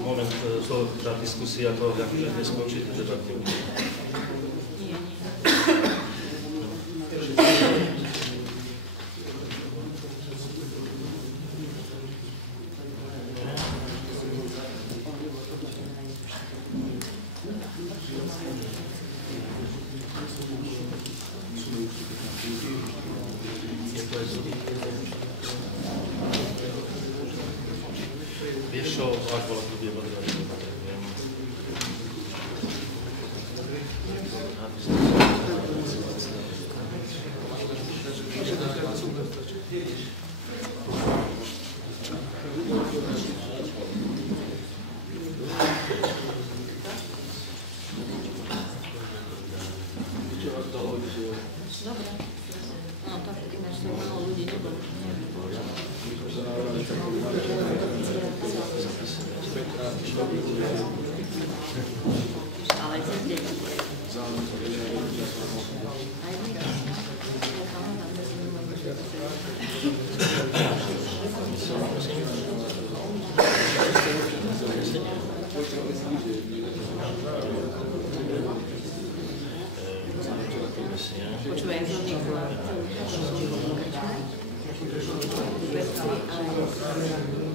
Moment, tá diskusia to akože neskončí, to debaty. Vieš čo, ak bola tu bude modrá,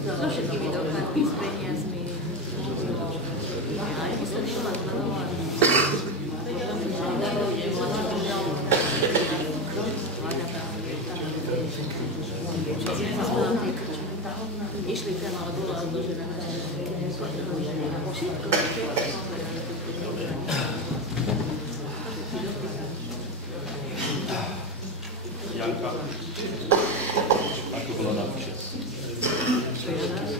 so všetkými dokladmi, s peniazmi. Ale to sa nešla zmanovať. Išli tam, ale bolo odložené. Všetko. Janka, ako bola náučia?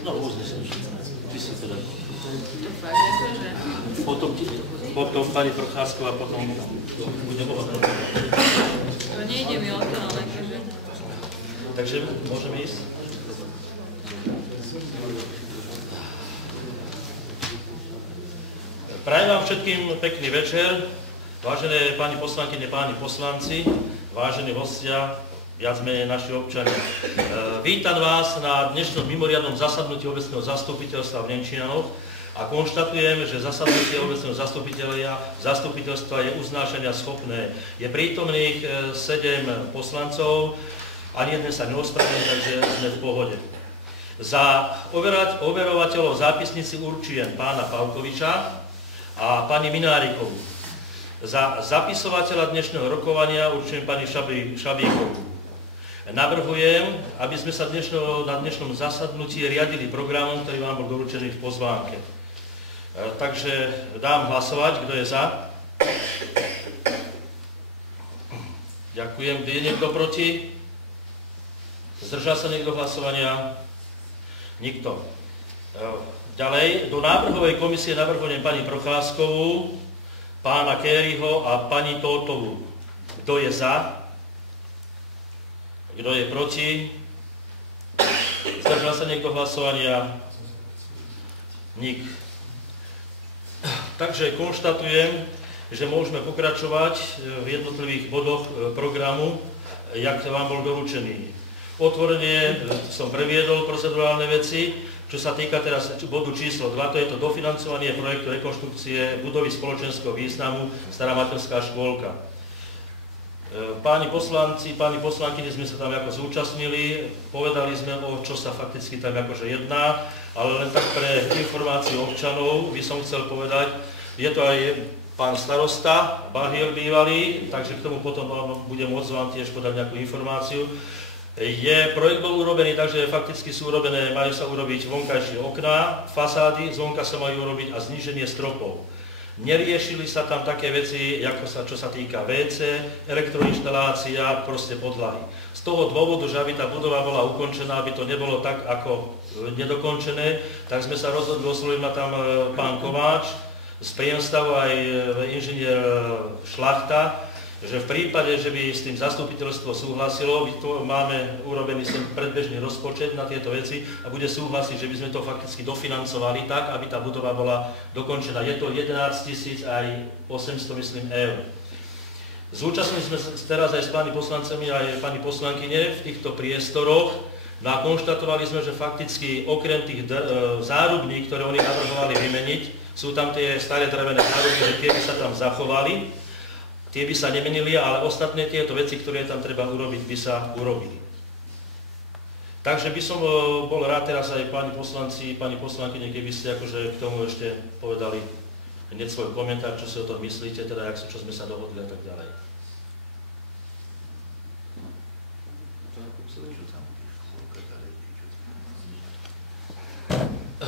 No, rôzne som. Ty si teda. To fakt, akože? Potom pani Procházková, potom bude mohla. To nejde mi o to, ale akože... Takže môžeme ísť? Prajem vám všetkým pekný večer, vážené pani poslankyne, páni poslanci, vážení hostia, viac menej naši občania. Vítam vás na dnešnom mimoriadnom zasadnutí obecného zastupiteľstva v Nenčianoch a konštatujem, že zasadnutie obecného zastupiteľstva je uznášania schopné. Je prítomných 7 poslancov, ani jeden sa neospravedlnil, takže sme v pohode. Za overovateľov zápisnici určujem pána Pavkoviča a pani Minárikovú. Za zapisovateľa dnešného rokovania určujem pani Šabíkovú. Navrhujem, aby sme sa na dnešnom zasadnutí riadili programom, ktorý vám bol doručený v pozvánke. Takže dám hlasovať, kto je za. Ďakujem. Kto je niekto proti? Zdržal sa niekto hlasovania? Nikto. Ďalej, do návrhovej komisie navrhujem pani Procházkovú, pána Kériho a pani Tótovú. Kto je za? Kto je proti? Zdržal sa niekto hlasovania? Nik. Takže konštatujem, že môžeme pokračovať v jednotlivých bodoch programu, jak vám bol doručený. Otvorene som previedol procedurálne veci. Čo sa týka teraz bodu číslo 2, to je to dofinancovanie projektu rekonštrukcie budovy spoločenského významu Stará materská škôlka. Páni poslanci, páni poslankyne sme sa tam ako zúčastnili, povedali sme, o čo sa fakticky tam akože jedná, ale len tak pre informáciu občanov by som chcel povedať, je to aj pán starosta, Bahiel bývalý, takže k tomu potom budem môcť vám tiež podať nejakú informáciu. Projekt bol urobený, takže fakticky majú sa urobiť vonkajšie okná, fasády, zvonka sa majú urobiť a zníženie stropov. Neriešili sa tam také veci, čo sa týka WC, elektroinštalácia, proste podlahy. Z toho dôvodu, že aby tá budova bola ukončená, aby to nebolo tak ako nedokončené, tak sme sa rozhodli, oslovil ma tam pán Kováč z príjemstavu aj inžinier Šlachta, že v prípade, že by s tým zastupiteľstvo súhlasilo, máme urobený sem predbežný rozpočet na tieto veci a bude súhlasiť, že by sme to fakticky dofinancovali tak, aby tá budova bola dokončená. Je to 11 800, myslím, eur. Zúčastnili sme sa teraz aj s pani poslancami aj pani poslankyne v týchto priestoroch. No a konštatovali sme, že fakticky okrem tých zárubní, ktoré oni navrhovali vymeniť, sú tam tie staré drevené zárubní, že tie by sa tam zachovali, tie by sa nemenili, ale ostatné tieto veci, ktoré tam treba urobiť, by sa urobili. Takže by som bol rád teraz aj pani poslanci, pani poslankyne, keby ste akože k tomu ešte povedali hneď svoj komentár, čo si o tom myslíte, teda čo sme sa dohodli a tak ďalej.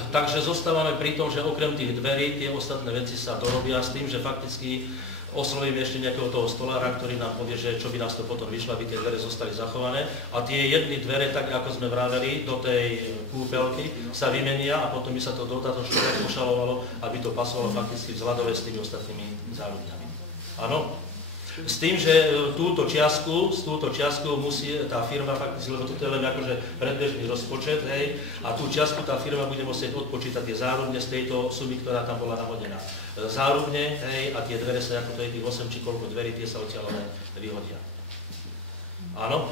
Takže zostávame pri tom, že okrem tých dverí tie ostatné veci sa dorobia s tým, že fakticky oslovíme ešte nejakého toho stolára, ktorý nám povie, že čo by nás to potom vyšlo, aby tie dvere zostali zachované. A tie jedny dvere, tak ako sme vraveli, do tej kúpeľky sa vymenia a potom by sa to dodatočne pošalovalo, aby to pasovalo fakticky vzhľadové s tými ostatnými zárubňami. Áno? S tým, že túto čiastku musí tá firma fakticky, lebo toto je len akože predbežný rozpočet, hej, a tú čiastku tá firma bude musieť odpočítať tie zárubne z tejto sumy, ktorá tam bola nahodená. Zárubne, hej, a tie dvere sa, ako to je tých 8 či koľko dverí, tie sa odtiaľ vyhodia. Áno?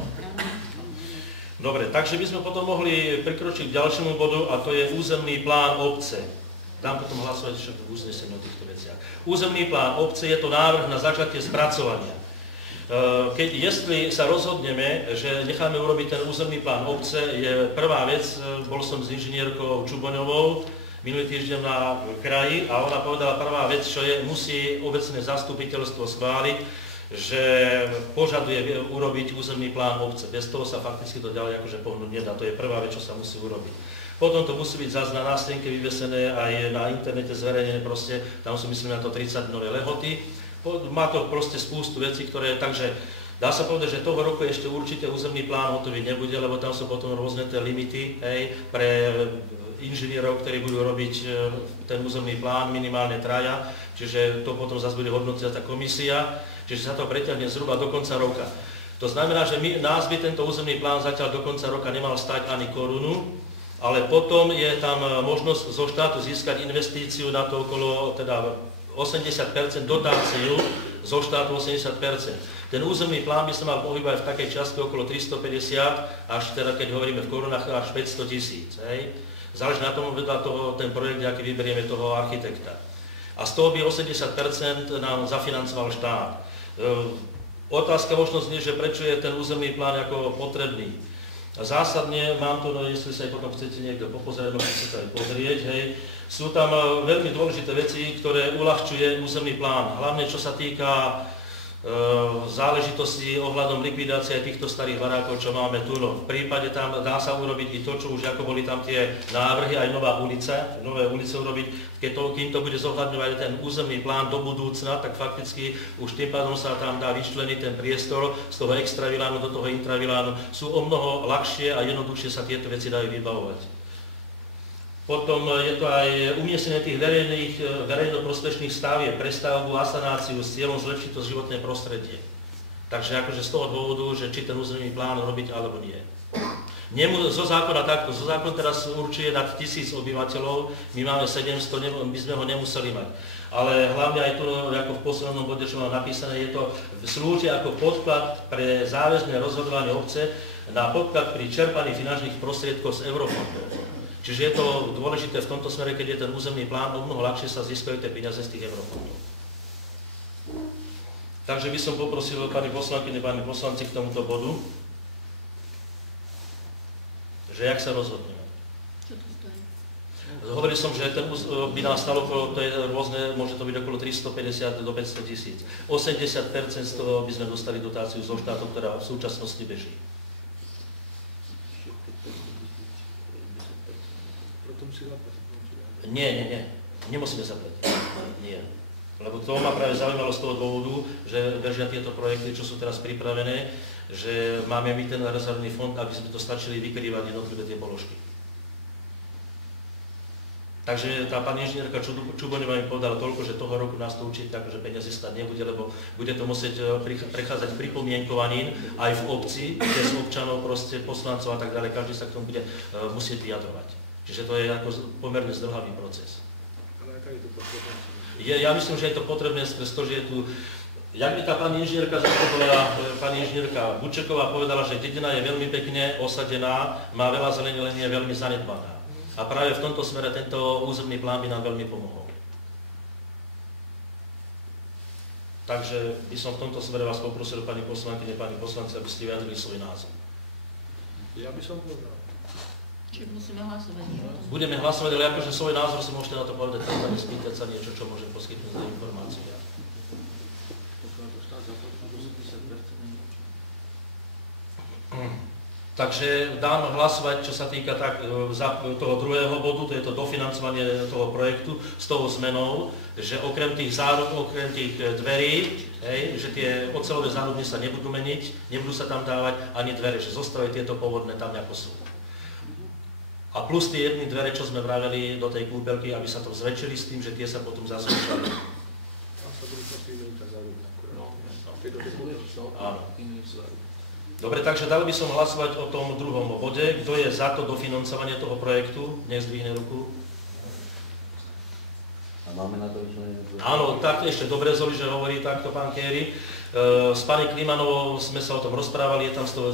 Dobre, takže by sme potom mohli prikročiť k ďalšiemu bodu a to je územný plán obce. Dám potom hlasovať však v uznesení o týchto veciach. Územný plán obce je to návrh na začatie spracovania. Jestli sa rozhodneme, že necháme urobiť ten územný plán obce, je prvá vec, bol som s inžinierkou Čuboňovou minulý týždeň na kraji a ona povedala prvá vec, čo je, musí obecné zastupiteľstvo schváliť, že požaduje urobiť územný plán obce. Bez toho sa fakticky to ďalej akože pohnúť nedá. To je prvá vec, čo sa musí urobiť. Potom to musí byť zase na nástenke vyvesené aj na internete zverejnené proste, tam sú myslím na to 30-dňové lehoty. Má to proste spústu vecí, ktoré, takže dá sa povedať, že toho roku ešte určite územný plán hotový nebude, lebo tam sú potom rôzne tie limity, hej, pre inžinierov, ktorí budú robiť ten územný plán, minimálne traja, čiže to potom zase bude hodnotiť tá komisia, čiže sa to preťahne zhruba do konca roka. To znamená, že nás by tento územný plán zatiaľ do konca roka nemal stať ani korunu, ale potom je tam možnosť zo štátu získať investíciu na to okolo teda 80% dotáciu, zo štátu 80%. Ten územný plán by sa mal pohybovať v takej časti okolo 350, až teda keď hovoríme v korunách, až 500 000. Záleží na tom, vedľa toho ten projekt, aký vyberieme toho architekta. A z toho by 80% nám zafinancoval štát. Otázka možno znie, že prečo je ten územný plán ako potrebný. Zásadne mám to, no jestli sa aj potom chcete niekto popozerať, môžete sa aj pozrieť, hej. Sú tam veľmi dôležité veci, ktoré uľahčuje územný plán. Hlavne čo sa týka záležitosti ohľadom likvidácie týchto starých barákov, čo máme tu. No, v prípade tam dá sa urobiť i to, čo už ako boli tam tie návrhy, aj nové ulice urobiť, kým to bude zohľadňovať ten územný plán do budúcna, tak fakticky už tým pádom sa tam dá vyčleniť ten priestor z toho extravilánu do toho intravilánu. Sú o mnoho ľahšie a jednoduchšie sa tieto veci dajú vybavovať. Potom je to aj umiestnenie tých verejnoprospešných stavieb, prestavbu a sanáciu s cieľom zlepšiť to životné prostredie. Takže akože z toho dôvodu, že či ten územný plán robiť alebo nie. Zo zákona takto, zo zákon teraz určuje nad 1000 obyvateľov, my máme 700, by sme ho nemuseli mať. Ale hlavne aj to, ako v poslednom bode, čo mám napísané, je to slúži ako podklad pre záväzné rozhodovanie obce na podklad pri čerpaní finančných prostriedkov z eurofondov. Čiže je to dôležité v tomto smere, keď je ten územný plán, o mnoho ľahšie sa získajú tie peniaze z tých eurofondov. Takže by som poprosil pani poslankyne, pani poslanci k tomuto bodu, že jak sa rozhodneme. Čo to stojí? Hovoril som, že ten by nás stalo, to je rôzne, môže to byť okolo 350 do 500 000. 80% z toho by sme dostali dotáciu zo štátu, ktorá v súčasnosti beží. Nie. Nemusíme zaplatiť. Nie. Lebo to ma práve zaujímalo z toho dôvodu, že bežia tieto projekty, čo sú teraz pripravené, že máme my ten rezervný fond, aby sme to stačili vykrývať jednotlivé tie položky. Takže tá pani inžinierka Čuboňová mi povedala toľko, že toho roku nás to určite tak, že peniaze stať nebude, lebo bude to musieť prechádzať pripomienkovaním aj v obci, bez občanov, proste poslancov a tak ďalej, každý sa k tomu bude musieť vyjadrovať. Čiže to je ako pomerne zdĺhavý proces. Ale aká je to potrebné? Ja myslím, že je to potrebné, pretože je tu Jak mi tá pani inžinierka zastupovala, pani inžinierka Bučeková povedala, že dedina je veľmi pekne osadená, má veľa zelení, len je veľmi zanedbaná. A práve v tomto smere tento územný plán by nám veľmi pomohol. Takže by som v tomto smere vás poprosil, pani poslankyne, pani poslanci, aby ste vyjadrili svoj názor. Ja by som povedal. Čiže musíme hlasovať. Budeme hlasovať, ale akože svoj názor si môžete na to povedať, treba spýtať sa niečo, čo môžem poskytnúť za informácie. Takže dám hlasovať, čo sa týka toho druhého bodu, to je to dofinancovanie toho projektu s tou zmenou, že okrem tých záruk, okrem tých dverí, že tie oceľové zárubne sa nebudú meniť, nebudú sa tam dávať ani dvere, že zostávajú tieto pôvodné tam, ako sú. A plus tie jedny dvere, čo sme vraveli do tej kúpeľky, aby sa to zväčšili s tým, že tie sa potom zasúšali. Áno. Dobre, takže dali by som hlasovať o tom druhom bode. Kto je za to dofinancovanie toho projektu? Nech zdvihne ruku. A máme na to vyčlenené? Áno, tak ešte dobre Zoli, že hovorí takto pán Kéry. S pani Klimanovou sme sa o tom rozprávali, je tam z toho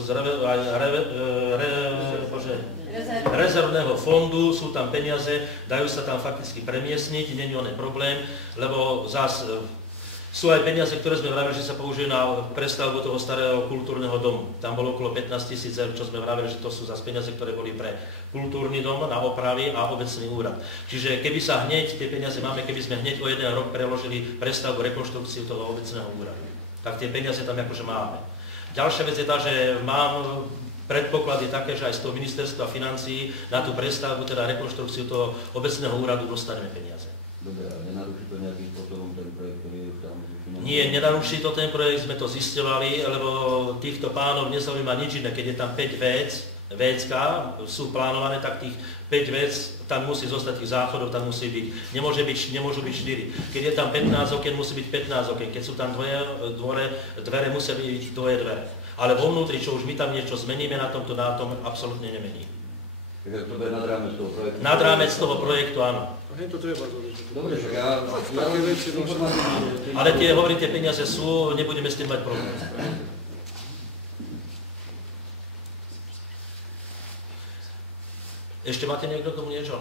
rezervného fondu, sú tam peniaze, dajú sa tam fakticky premiestniť, nie je oný problém, lebo zase sú aj peniaze, ktoré sme vravili, že sa použijú na prestavbu toho starého kultúrneho domu. Tam bolo okolo 15 000 eur, čo sme vravili, že to sú zase peniaze, ktoré boli pre kultúrny dom na opravy a obecný úrad. Čiže keby sa hneď, tie peniaze máme, keby sme hneď o 1 rok preložili prestavbu, rekonštrukciu toho obecného úradu, tak tie peniaze tam akože máme. Ďalšia vec je tá, že mám predpoklady také, že aj z toho ministerstva financií na tú prestavbu, teda rekonštrukciu toho obecného úradu dostaneme peniaze. Dobre, a nenaruší to nejakým spôsobom ten projekt, ktorý je tam financovaný? Nie, nenaruší to ten projekt, sme to zisťovali, lebo týchto pánov nezaujíma nič iné. Keď je tam 5 VCK, sú plánované, tak tých 5 VC, tam musí zostať tých záchodov, tam musí byť, nemôžu byť 4. Keď je tam 15 okien, musí byť 15 okien. Keď sú tam dvere, musia byť dvoje dvere. Ale vo vnútri, čo už my tam niečo zmeníme na tomto dátum, absolútne nemení. Takže to bude nad rámec toho projektu? Nad rámec toho projektu, áno. Hej, to treba zložiť. Dobre, však ja Ale tie peniaze sú, nebudeme s tým mať problém. Ešte máte niekto k tomu niečo?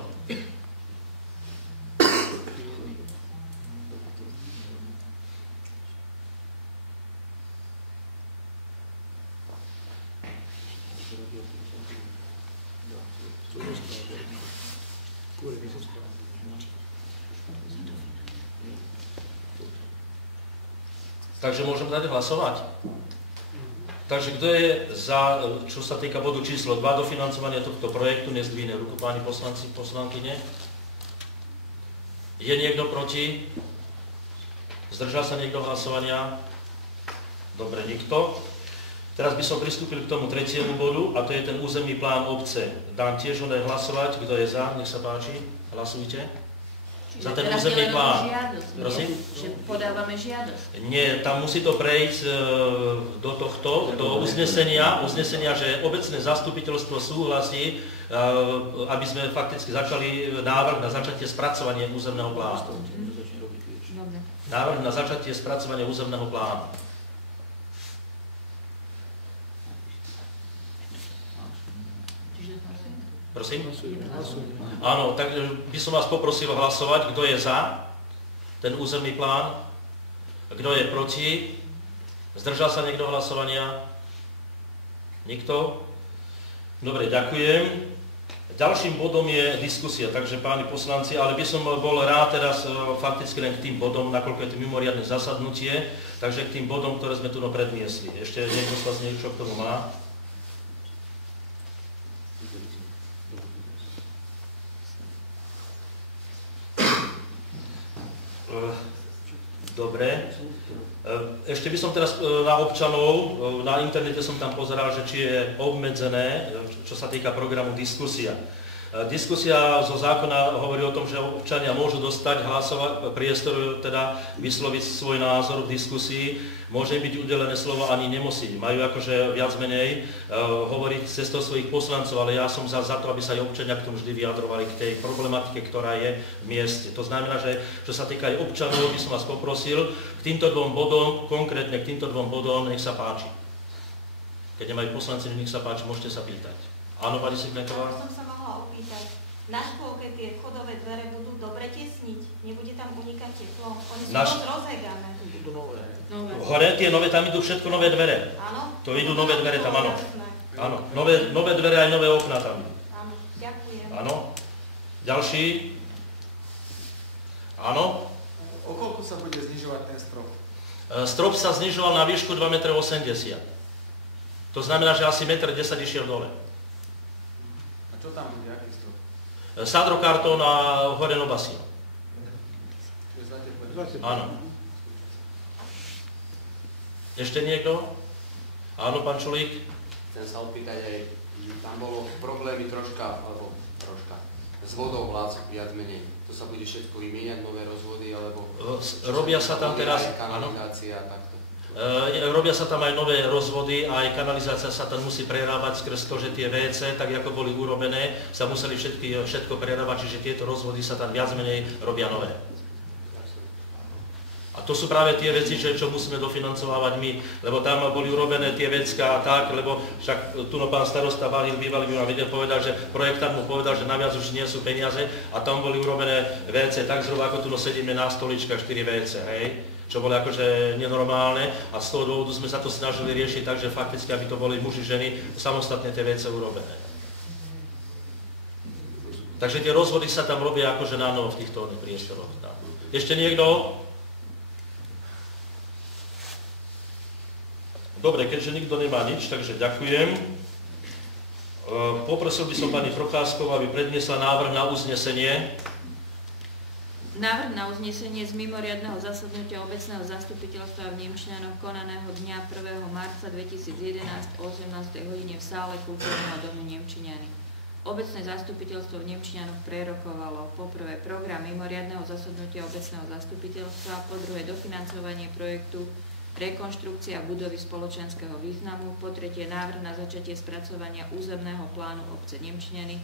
Takže môžem dať hlasovať. Takže kto je za, čo sa týka bodu číslo 2, dofinancovania tohto projektu, nezdvihne ruku, páni poslanci, poslankyne. Je niekto proti? Zdržal sa niekto hlasovania? Dobre, nikto. Teraz by som pristúpil k tomu tretiemu bodu, a to je ten územný plán obce. Dám tiež ho hlasovať. Kto je za? Nech sa páči. Hlasujte. Čiže Za ten teraz územný je len plán. žiadosť, Prosím? že podávame žiadosť. Nie, tam musí to prejsť do uznesenia, že obecné zastupiteľstvo súhlasí, aby sme fakticky začali návrh na začatie spracovania územného plánu. Dobre. Návrh na začatie spracovania územného plánu. Prosím? Áno, tak by som vás poprosil hlasovať, kto je za ten územný plán, kto je proti, zdržal sa niekto hlasovania? Nikto? Dobre, ďakujem. Ďalším bodom je diskusia, takže páni poslanci, ale by som bol rád teraz fakticky len k tým bodom, nakoľko je to mimoriadne zasadnutie, takže k tým bodom, ktoré sme tu predniesli. Ešte niekto z vás niečo k tomu má? Dobre. Ešte by som teraz na občanov, na internete som tam pozeral, že či je obmedzené, čo sa týka programu diskusia. Diskusia zo zákona hovorí o tom, že občania môžu dostať hlasovať, priestor teda vysloviť svoj názor v diskusii. Môže byť udelené slovo, ani nemusí. Majú akože viac menej hovoriť cestou svojich poslancov, ale ja som za to, aby sa aj občania k tomu vždy vyjadrovali k tej problematike, ktorá je v mieste. To znamená, že čo sa týka aj občanov, by som vás poprosil, k týmto dvom bodom, konkrétne k týmto dvom bodom, nech sa páči. Keď nemajú poslanci, nech sa páči, môžete sa pýtať. Áno, pani Siknetová? Ja som sa mohla opýtať. Na škôlke tie vchodové dvere budú dobre tesniť? Nebude tam unikať teplo? Oni sú moc rozhegané. Budú nové. Hore tie nové, tam idú všetko nové dvere. Áno? To idú nové dvere tam, áno. Jasné. Áno, nové dvere aj nové okná tam idú. Áno, ďakujem. Áno. Ďalší? Áno. O koľko sa bude znižovať ten strop? Strop sa znižoval na výšku 2,80 m. To znamená, že asi 1,10 m išiel dole. A čo tam bude, aký strop? Sadrokartón a hore Nobasia. Áno. Ešte niekto? Áno, pán Čulík? Chcem sa opýtať aj, tam bolo problémy troška s vodou viac menej. To sa bude všetko vymieňať, nové rozvody, alebo... Robia sa tam teraz... Kanalizácia a takto. Robia sa tam aj nové rozvody a aj kanalizácia sa tam musí prerábať skrz to, že tie WC, tak ako boli urobené, sa museli všetko prerábať, čiže tieto rozvody sa tam viac menej robia nové. A to sú práve tie veci, čo musíme dofinancovať my, lebo tam boli urobené tie vecká a tak, lebo však tu pán starosta Bahil, bývalý by vám vedel povedať, že projektant mu povedal, že naviac už nie sú peniaze a tam boli urobené WC tak zhruba, ako tu sedíme na stoličkách 4 WC, hej? Čo bolo akože nenormálne a z toho dôvodu sme sa to snažili riešiť tak, že fakticky, aby to boli muži, ženy, samostatne tie WC urobené. Takže tie rozvody sa tam robia akože na novo v týchto priestoroch. Ešte niekto? Dobre, keďže nikto nemá nič, takže ďakujem. Poprosil by som pani Procházkovú, aby predniesla návrh na uznesenie. Návrh na uznesenie z mimoriadneho zasadnutia obecného zastupiteľstva v Nemčianoch konaného dňa 1. marca 2011 o 18. hodine v sále Kultúrneho domu Nemčiňany. Obecné zastupiteľstvo v Nemčianoch prerokovalo po prvé program mimoriadneho zasadnutia obecného zastupiteľstva, po druhé dofinancovanie projektu rekonštrukcia budovy spoločenského významu, po tretie návrh na začatie spracovania územného plánu obce Nemčiňany,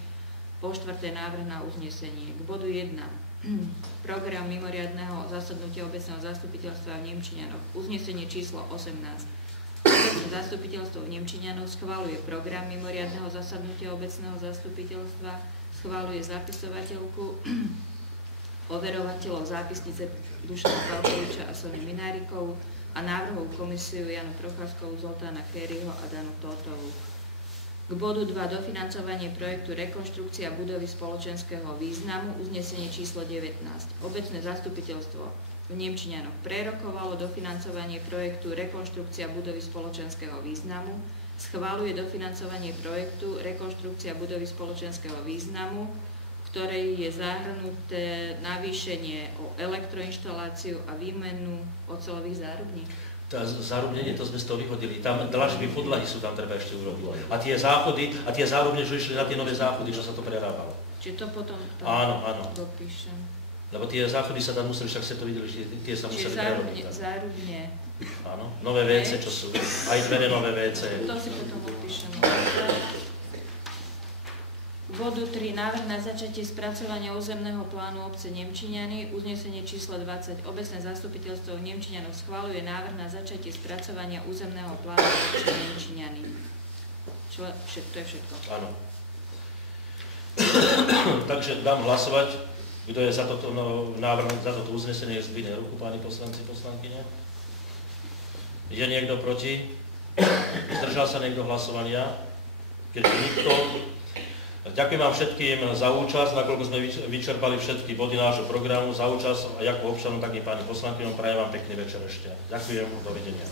po štvrté návrh na uznesenie. K bodu 1. Program mimoriadneho zasadnutia obecného zastupiteľstva v Nemčiňanoch. Uznesenie číslo 18. Obecné zastupiteľstvo v Nemčiňanoch schvaľuje program mimoriadneho zasadnutia obecného zastupiteľstva, schvaľuje zapisovateľku, overovateľov zápisnice Dušana Palkoviča a Sony Minárikovú a návrhovú komisiu Janu Procházkovú, Zoltána Kériho a Danu Tótovú. K bodu 2 dofinancovanie projektu rekonštrukcia budovy spoločenského významu, uznesenie číslo 19. Obecné zastupiteľstvo v Nemčiňanoch prerokovalo dofinancovanie projektu rekonštrukcia budovy spoločenského významu, schvaľuje dofinancovanie projektu rekonštrukcia budovy spoločenského významu, v ktorej je zahrnuté navýšenie o elektroinštaláciu a výmenu oceľových zárubní. Zárubnenie, to sme z toho vyhodili. Tam dlažby podlahy sú tam treba ešte urobiť. A tie záchody, a tie zárubne, že išli na tie nové záchody, čo sa to prerábalo. Čiže to potom áno. dopíšem. Lebo tie záchody sa tam museli, však ste to videli, že tie sa museli prerobiť. Čiže zárubne. Áno, nové WC, čo sú. Aj dvere nové WC. To si potom odpíšem. K bodu 3. Návrh na začatie spracovania územného plánu obce Nemčiňany, uznesenie číslo 20. Obecné zastupiteľstvo v Nemčiňanoch schvaľuje návrh na začatie spracovania územného plánu obce Nemčiňany. To je všetko. Áno. Takže dám hlasovať, kto je za toto návrh, za toto uznesenie, zdvihne ruku, páni poslanci, poslankyne. Je niekto proti? Zdržal sa niekto hlasovania? Keď nikto... Ďakujem vám všetkým za účasť, nakoľko sme vyčerpali všetky body nášho programu, za účasť a ako občanom, tak i pani poslankyňom prajem vám pekný večer ešte. Ďakujem, dovidenia.